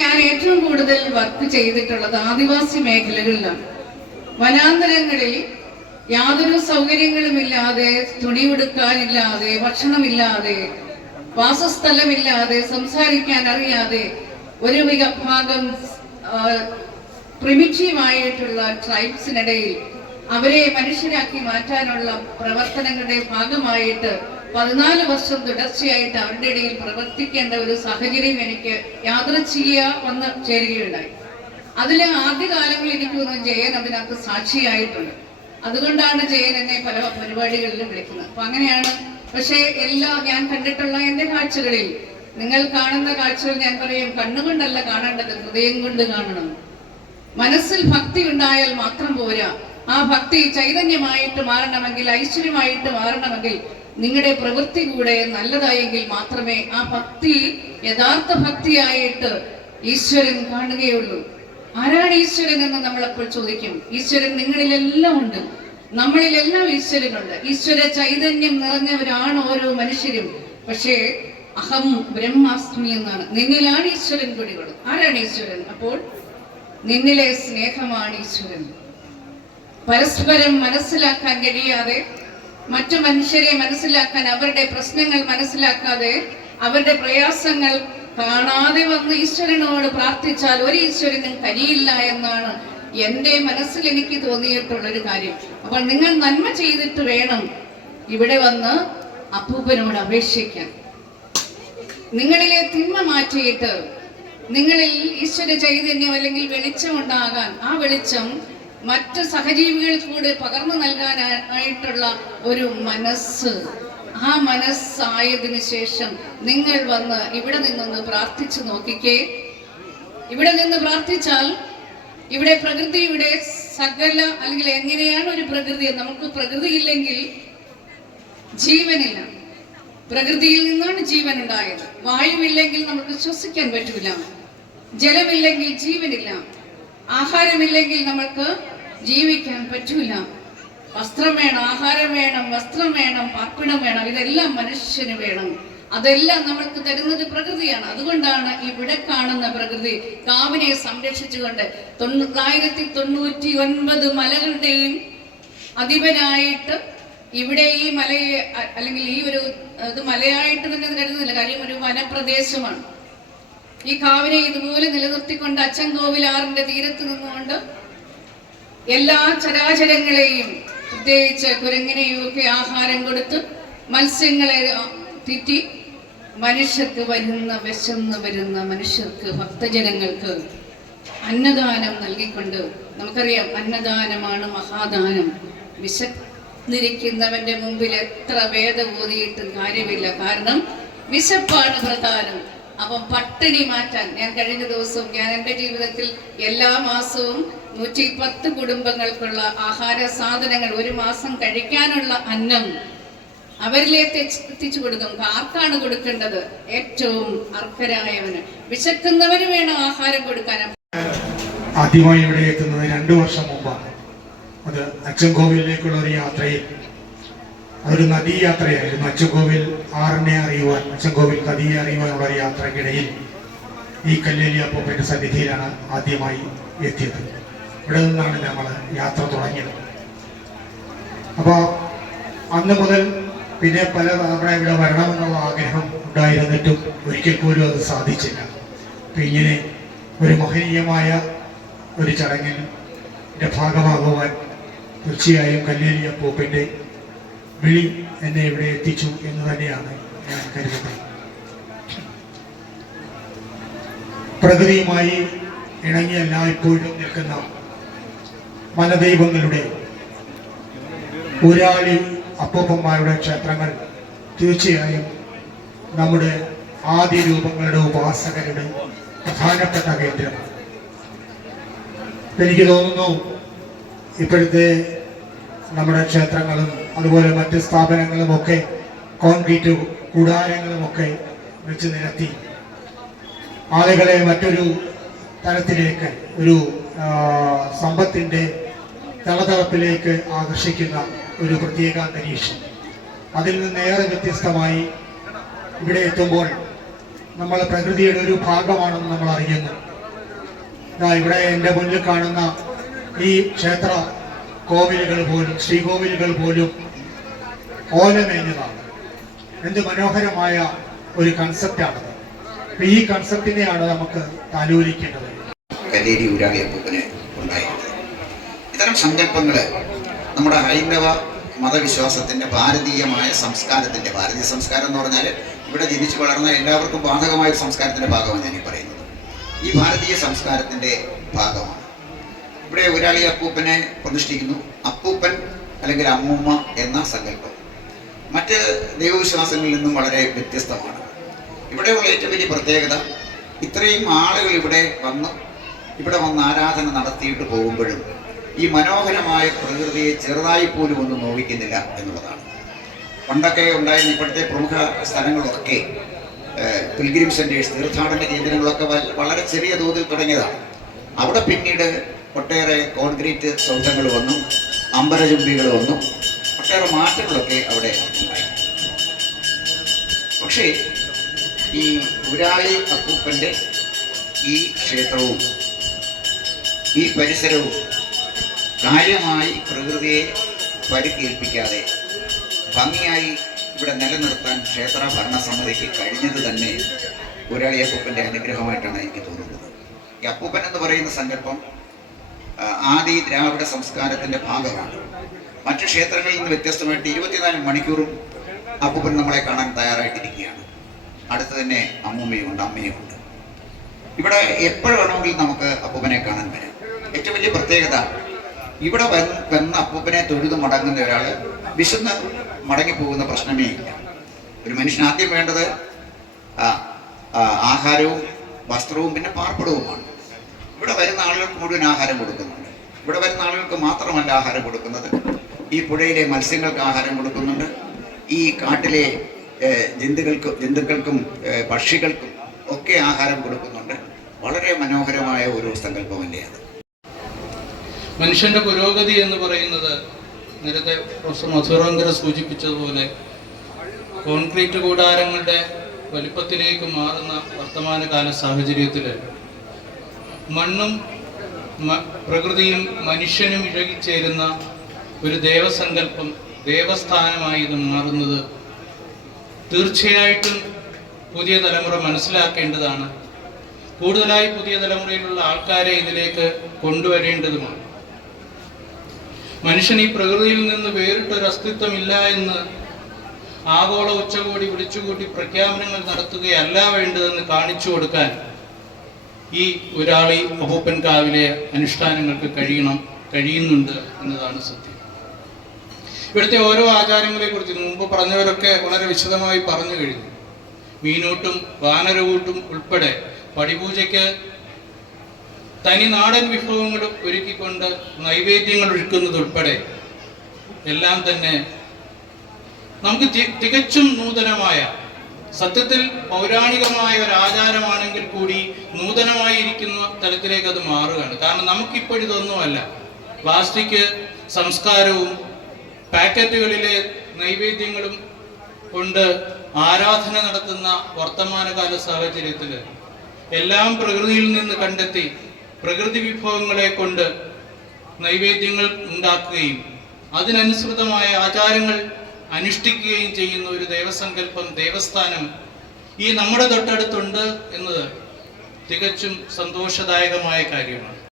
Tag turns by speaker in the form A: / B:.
A: ഞാൻ ഏറ്റവും കൂടുതൽ വർക്ക് ചെയ്തിട്ടുള്ളത് ആദിവാസി മേഖലകളിലാണ്. വനാന്തരങ്ങളിൽ യാതൊരു സൗകര്യങ്ങളുമില്ലാതെ തുണി ഉടുക്കാനില്ലാതെ ഭക്ഷണമില്ലാതെ വാസസ്ഥലമില്ലാതെ സംസാരിക്കാൻ അറിയാതെ ഒരു വിഭാഗം പ്രിമിറ്റീവായിട്ടുള്ള ട്രൈബ്സിനിടയിൽ അവരെ മനുഷ്യരാക്കി മാറ്റാനുള്ള പ്രവർത്തനങ്ങളുടെ ഭാഗമായിട്ട് പതിനാല് വർഷം തുടർച്ചയായിട്ട് അവരുടെ ഇടയിൽ പ്രവർത്തിക്കേണ്ട ഒരു സാഹചര്യം എനിക്ക് യാത്ര യാദൃച്ഛിക വന്ന് ചേരുകയുണ്ടായി. അതിലെ ആദ്യകാലങ്ങളിൽ എനിക്ക് തോന്നുന്നു ജയൻ അതിനകത്ത് സാക്ഷിയായിട്ടുണ്ട്. അതുകൊണ്ടാണ് ജയൻ എന്നെ പല പരിപാടികളിലും വിളിക്കുന്നത്. അപ്പൊ അങ്ങനെയാണ്. പക്ഷേ എല്ലാ ഞാൻ കണ്ടിട്ടുള്ള എന്റെ കാഴ്ചകളിൽ നിങ്ങൾ കാണുന്ന കാഴ്ചകൾ ഞാൻ പറയും കണ്ണുകൊണ്ടല്ല കാണേണ്ടത് ഹൃദയം കൊണ്ട് കാണണം. മനസ്സിൽ ഭക്തി ഉണ്ടായാൽ മാത്രം പോരാ. ആ ഭക്തി ചൈതന്യമായിട്ട് മാറണമെങ്കിൽ ഐശ്വര്യമായിട്ട് മാറണമെങ്കിൽ നിങ്ങളുടെ പ്രവൃത്തി കൂടെ നല്ലതായെങ്കിൽ മാത്രമേ ആ ഭക്തി യഥാർത്ഥ ഭക്തിയായിട്ട് ഈശ്വരൻ കാണുകയുള്ളൂ. ആരാണ് ഈശ്വരൻ എന്ന് നമ്മൾ അപ്പോൾ ചോദിക്കും. ഈശ്വരൻ നിങ്ങളിലെല്ലാം ഉണ്ട്. നമ്മളിലെല്ലാം ഈശ്വരനുണ്ട്. ഈശ്വര ചൈതന്യം നിറഞ്ഞവരാണ് ഓരോ മനുഷ്യരും. പക്ഷേ അഹം ബ്രഹ്മാസ്മി എന്നാണ്. നിന്നിലാണ് ഈശ്വരൻ കുടികൾ ആരാണ് ഈശ്വരൻ? അപ്പോൾ നിന്നിലെ സ്നേഹമാണ് ഈശ്വരൻ. പരസ്പരം മനസ്സിലാക്കാൻ കഴിയാതെ മറ്റു മനുഷ്യരെ മനസ്സിലാക്കാൻ അവരുടെ പ്രശ്നങ്ങൾ മനസ്സിലാക്കാതെ അവരുടെ പ്രയാസങ്ങൾ കാണാതെ വന്ന് ഈശ്വരനോട് പ്രാർത്ഥിച്ചാൽ ഒരു ഈശ്വരനും കഴിയില്ല എന്നാണ് എന്റെ മനസ്സിൽ എനിക്ക് തോന്നിയിട്ടുള്ള ഒരു കാര്യം. അപ്പോൾ നിങ്ങൾ നന്മ ചെയ്തിട്ട് വേണം ഇവിടെ വന്ന് അപ്പൂപ്പനോട് അപേക്ഷിക്കാൻ. നിങ്ങളിലെ തിന്മ മാറ്റിയിട്ട് നിങ്ങളിൽ ഈശ്വര ചൈതന്യം അല്ലെങ്കിൽ വെളിച്ചം ഉണ്ടാകാൻ ആ വെളിച്ചം മറ്റ് സഹജീവികൾക്ക് കൂടെ പകർന്നു നൽകാനായിട്ടുള്ള ഒരു മനസ്സ്. ആ മനസ്സായതിനു ശേഷം നിങ്ങൾ വന്ന് ഇവിടെ നിന്നൊന്ന് പ്രാർത്ഥിച്ചു നോക്കിക്കേ. ഇവിടെ നിന്ന് പ്രാർത്ഥിച്ചാൽ ഇവിടെ പ്രകൃതിയുടെ സകല അല്ലെങ്കിൽ എങ്ങനെയാണ് ഒരു പ്രകൃതി? നമുക്ക് പ്രകൃതി ഇല്ലെങ്കിൽ ജീവനില്ല. പ്രകൃതിയിൽ നിന്നാണ് ജീവൻ ഉണ്ടായത് വായുവില്ലെങ്കിൽ നമുക്ക് ശ്വസിക്കാൻ പറ്റൂല. ജലമില്ലെങ്കിൽ ജീവനില്ല. ആഹാരമില്ലെങ്കിൽ നമുക്ക് ജീവിക്കാൻ പറ്റൂല. വസ്ത്രം വേണം ആഹാരം വേണം വസ്ത്രം വേണം പാർപ്പിടം വേണം ഇതെല്ലാം മനുഷ്യന് വേണം. അതെല്ലാം നമ്മൾക്ക് തരുന്നത് പ്രകൃതിയാണ്. അതുകൊണ്ടാണ് ഇവിടെ കാണുന്ന പ്രകൃതി കാവിനെ സംരക്ഷിച്ചുകൊണ്ട് തൊണ്ണൂറായിരത്തി തൊണ്ണൂറ്റി ഒൻപത് മലകളുടെയും അധിപനായിട്ട് ഇവിടെ ഈ മലയെ അല്ലെങ്കിൽ ഈ ഒരു ഇത് മലയായിട്ട് തന്നെ കരുതുന്നില്ല. കാര്യം ഒരു വനപ്രദേശമാണ്. ഈ കാവിനെ ഇതുപോലെ നിലനിർത്തിക്കൊണ്ട് അച്ഛൻ കോവിലാറിന്റെ തീരത്ത് നിന്നുകൊണ്ട് എല്ലാ ചരാചരങ്ങളെയും പ്രത്യേകിച്ച് കുരങ്ങിനെയും ഒക്കെ ആഹാരം കൊടുത്ത് മത്സ്യങ്ങളെ തിറ്റി മനുഷ്യർക്ക് വരുന്ന വിശന്ന് വരുന്ന മനുഷ്യർക്ക് ഭക്തജനങ്ങൾക്ക് അന്നദാനം നൽകിക്കൊണ്ട് നമുക്കറിയാം അന്നദാനമാണ് മഹാദാനം. വിശന്നിരിക്കുന്നവന്റെ മുമ്പിൽ എത്ര വേദ ഓതിയിട്ടും കാര്യമില്ല. കാരണം വിശപ്പാണ് പ്രധാനം. അപ്പം പട്ടിണി മാറ്റാൻ ഞാൻ കഴിഞ്ഞ ദിവസവും ഞാൻ എന്റെ ജീവിതത്തിൽ എല്ലാ മാസവും നൂറ്റി പത്ത് കുടുംബങ്ങൾക്കുള്ള ആഹാര സാധനങ്ങൾ ഒരു മാസം കഴിക്കാനുള്ള അന്നം അവരിലേക്ക് എത്തിച്ചു കൊടുക്കും. ആർക്കാണ് കൊടുക്കേണ്ടത്? ഏറ്റവും അർഹരായവന്. വിശക്കുന്നവന് വേണം ആഹാരം കൊടുക്കാൻ.
B: ആദ്യമായി ഇവിടെ എത്തുന്നത് രണ്ടു വർഷം മുമ്പാണ്. അത് അച്ചൻകോവിലേക്കുള്ള ഒരു യാത്രയിൽ അതൊരു നദീ യാത്രയായിരുന്നു അച്ചൻകോവിൽ ആറിനെ അറിയുവാൻ അച്ചൻകോവിൽ നദിയെ അറിയുവാനുള്ള യാത്രക്കിടയിൽ ഈ കല്ലേലി അപ്പൂപ്പന്റെ സന്നിധിയിലാണ് ആദ്യമായി എത്തിയത്. ഇവിടെ നിന്നാണ് നമ്മൾ യാത്ര തുടങ്ങിയത്. അപ്പോൾ അന്ന് മുതൽ പിന്നെ പല തവണ ഇവിടെ വരണമെന്നുള്ള ആഗ്രഹം ഉണ്ടായിരുന്നിട്ടും ഒരിക്കൽ പോലും അത് സാധിച്ചില്ല. അപ്പം ഇങ്ങനെ ഒരു മഹനീയമായ ഒരു ചടങ്ങിന്റെ ഭാഗമാകുവാൻ തീർച്ചയായും കല്ലേലി അപ്പൂപ്പന്റെ വിളി എന്നെ ഇവിടെ എത്തിച്ചു എന്ന് തന്നെയാണ് ഞാൻ കരുതുന്നത്. പ്രകൃതിയുമായി ഇണങ്ങി എല്ലായ്പ്പോഴും നിൽക്കുന്ന വനദൈവങ്ങളുടെ ഊരാളി അപ്പൂപ്പന്മാരുടെ ക്ഷേത്രങ്ങൾ തീർച്ചയായും നമ്മുടെ ആദ്യ രൂപങ്ങളുടെ ഉപാസകരുടെ പ്രധാനപ്പെട്ട കേന്ദ്രമാണ്. എനിക്ക് തോന്നുന്നു ഇപ്പോഴത്തെ നമ്മുടെ ക്ഷേത്രങ്ങളും അതുപോലെ മറ്റ് സ്ഥാപനങ്ങളും ഒക്കെ കോൺക്രീറ്റ് കൂടാരങ്ങളും ഒക്കെ വെച്ച് നിരത്തി ആളുകളെ മറ്റൊരു തലത്തിലേക്ക് ഒരു സമ്പത്തിന്റെ തളതളപ്പിലേക്ക് ആകർഷിക്കുന്ന ഒരു പ്രത്യേക അന്തരീക്ഷം. അതിൽ നിന്നേറെ വ്യത്യസ്തമായി ഇവിടെ എത്തുമ്പോൾ നമ്മൾ പ്രകൃതിയുടെ ഒരു ഭാഗമാണെന്ന് നമ്മൾ അറിയുന്നു ഇവിടെ എന്റെ മുന്നിൽ കാണുന്ന ഈ ക്ഷേത്ര കോവിലുകൾ പോലും ശ്രീകോവിലുകൾ പോലും ഓലമേഞ്ഞതാണ്. എന്ത് മനോഹരമായ ഒരു കൺസെപ്റ്റാണത് അപ്പൊ ഈ കൺസെപ്റ്റിനെയാണ് നമുക്ക് താലോലിക്കേണ്ടത്.
C: കല്ലേരി ഊരാളി അപ്പൂപ്പന് ഇത്തരം സങ്കല്പങ്ങൾ നമ്മുടെ ഹൈന്ദവ മതവിശ്വാസത്തിന്റെ ഭാരതീയമായ സംസ്കാരത്തിന്റെ ഭാരതീയ സംസ്കാരം എന്ന് പറഞ്ഞാൽ ഇവിടെ ജനിച്ചു വളർന്ന എല്ലാവർക്കും ബാധകമായ സംസ്കാരത്തിന്റെ ഭാഗമാണ് ഞാൻ ഈ പറയുന്നത്. ഈ ഭാരതീയ സംസ്കാരത്തിന്റെ ഭാഗമാണ്. ഇവിടെ ഒരാളി അപ്പൂപ്പനെ പ്രതിഷ്ഠിക്കുന്നു. അപ്പൂപ്പൻ അല്ലെങ്കിൽ അമ്മൂമ്മ എന്ന സങ്കല്പം. മറ്റ് ദൈവവിശ്വാസങ്ങളിൽ നിന്നും വളരെ വ്യത്യസ്തമാണ്. ഇവിടെയുള്ള ഏറ്റവും വലിയ പ്രത്യേകത ഇത്രയും ആളുകൾ ഇവിടെ വന്ന് ഇവിടെ വന്ന് ആരാധന നടത്തിയിട്ട് പോകുമ്പോഴും ഈ മനോഹരമായ പ്രകൃതിയെ ചെറുതായി പോലും ഒന്നും നോവിക്കുന്നില്ല എന്നുള്ളതാണ്. പണ്ടൊക്കെ ഉണ്ടായിരുന്ന ഇപ്പോഴത്തെ പ്രമുഖ സ്ഥലങ്ങളൊക്കെ പിൽഗ്രിം സെന്റേഴ്സ് തീർത്ഥാടന കേന്ദ്രങ്ങളൊക്കെ വളരെ ചെറിയ തോതിൽ തുടങ്ങിയതാണ്. അവിടെ പിന്നീട് ഒട്ടേറെ കോൺക്രീറ്റ് സൗധങ്ങൾ വന്നു അമ്പരചുംബികൾ വന്നു ഒട്ടേറെ മാറ്റങ്ങളൊക്കെ അവിടെ ഉണ്ടായി. പക്ഷേ ഈ ഉരാളി അപ്പൂപ്പന്റെ ഈ ക്ഷേത്രവും ഈ പരിസരവും കാര്യമായി പ്രകൃതിയെ പരിക്കേൽപ്പിക്കാതെ ഭംഗിയായി ഇവിടെ നിലനിർത്താൻ ക്ഷേത്ര ഭരണസമിതിക്ക് കഴിഞ്ഞത് തന്നെ ഉരാളി അപ്പൂപ്പന്റെ അനുഗ്രഹമായിട്ടാണ് എനിക്ക് തോന്നുന്നത്. ഈ അപ്പൂപ്പൻ എന്ന് പറയുന്ന സങ്കല്പം ആദി ദ്രാവിഡ സംസ്കാരത്തിന്റെ ഭാഗമാണ്. മറ്റു ക്ഷേത്രങ്ങളിൽ നിന്ന് വ്യത്യസ്തമായിട്ട് ഇരുപത്തിനാല് മണിക്കൂറും അപ്പൂപ്പൻ നമ്മളെ കാണാൻ തയ്യാറായിട്ടിരിക്കുകയാണ്. അടുത്ത് തന്നെ അമ്മൂമ്മയുമുണ്ട് അമ്മയുമുണ്ട് ഇവിടെ എപ്പോഴും നമുക്ക് അപ്പൂപ്പനെ കാണാൻ വരാം. ഏറ്റവും വലിയ പ്രത്യേകത ഇവിടെ വന്ന് അപ്പൂപ്പനെ തൊഴുത് മടങ്ങുന്ന ഒരാൾ വിശന്ന് മടങ്ങിപ്പോകുന്ന പ്രശ്നമേ ഇല്ല. ഒരു മനുഷ്യന് ആദ്യം വേണ്ടത് ആഹാരവും വസ്ത്രവും പിന്നെ പാർപ്പിടവുമാണ്. ഇവിടെ വരുന്ന ആളുകൾക്ക് മുഴുവൻ ആഹാരം കൊടുക്കുന്നുണ്ട്. ഇവിടെ വരുന്ന ആളുകൾക്ക് മാത്രമല്ല ആഹാരം കൊടുക്കുന്നത്. ഈ പുഴയിലെ മത്സ്യങ്ങൾക്ക് ആഹാരം കൊടുക്കുന്നുണ്ട്. ഈ കാട്ടിലെ ജന്തുക്കൾക്ക് ജന്തുക്കൾക്കും പക്ഷികൾക്കും ഒക്കെ ആഹാരം കൊടുക്കുന്നുണ്ട്. വളരെ മനോഹരമായ ഒരു സങ്കല്പമല്ലേ അത്
D: മനുഷ്യന്റെ പുരോഗതി എന്ന് പറയുന്നത് നേരത്തെ പ്രൊഫസർ മധുറങ്കര സൂചിപ്പിച്ചതുപോലെ കോൺക്രീറ്റ് കൂടാരങ്ങളുടെ വലിപ്പത്തിലേക്ക് മാറുന്ന വർത്തമാനകാല സാഹചര്യത്തിൽ മണ്ണും പ്രകൃതിയും മനുഷ്യനും ഇഴകിച്ചേരുന്ന ഒരു ദേവസങ്കല്പം ദേവസ്ഥാനമായി ഇത് മാറുന്നത്. തീർച്ചയായിട്ടും പുതിയ തലമുറ മനസ്സിലാക്കേണ്ടതാണ്. കൂടുതലായി പുതിയ തലമുറയിലുള്ള ആൾക്കാരെ ഇതിലേക്ക് കൊണ്ടുവരേണ്ടതുമാണ്. മനുഷ്യൻ ഈ പ്രകൃതിയിൽ നിന്ന് വേറിട്ടൊരു അസ്തിത്വമില്ല എന്ന് ആഗോള ഉച്ചകോടി വിളിച്ചുകൂട്ടി പ്രഖ്യാപനങ്ങൾ നടത്തുകയല്ല വേണ്ടതെന്ന് കാണിച്ചു കൊടുക്കാൻ ഈ ഒരാളി അപ്പൂപ്പൻ കാവിലെ അനുഷ്ഠാനങ്ങൾക്ക് കഴിയണം കഴിയുന്നുണ്ട് എന്നതാണ് സത്യം. ഇവിടുത്തെ ഓരോ ആചാരങ്ങളെ കുറിച്ച് മുമ്പ് പറഞ്ഞവരൊക്കെ വളരെ വിശദമായി പറഞ്ഞു കഴിഞ്ഞു. മീനൂട്ടും വാനരകൂട്ടും ഉൾപ്പെടെ പടിപൂജയ്ക്ക് തനി നാടൻ വിഭവങ്ങൾ ഒരുക്കിക്കൊണ്ട് നൈവേദ്യങ്ങൾ ഒരുക്കുന്നത് ഉൾപ്പെടെ എല്ലാം തന്നെ നമുക്ക് തികച്ചും നൂതനമായ സത്യത്തിൽ പൗരാണികമായ ഒരു കൂടി നൂതനമായിരിക്കുന്ന തലത്തിലേക്ക് അത് മാറുകയാണ്. കാരണം നമുക്കിപ്പോഴിതൊന്നുമല്ല പ്ലാസ്റ്റിക് സംസ്കാരവും പാക്കറ്റുകളിലെ നൈവേദ്യങ്ങളും കൊണ്ട് ആരാധന നടത്തുന്ന വർത്തമാനകാല സാഹചര്യത്തിൽ എല്ലാം പ്രകൃതിയിൽ നിന്ന് കണ്ടെത്തി പ്രകൃതി വിഭവങ്ങളെ കൊണ്ട് നൈവേദ്യങ്ങൾ ഉണ്ടാക്കുകയും അതിനനുസൃതമായ ആചാരങ്ങൾ അനുഷ്ഠിക്കുകയും ചെയ്യുന്ന ഒരു ദേവസങ്കല്പം ദേവസ്ഥാനം ഈ നമ്മുടെ തൊട്ടടുത്തുണ്ട് എന്നത് തികച്ചും സന്തോഷദായകമായ കാര്യമാണ്.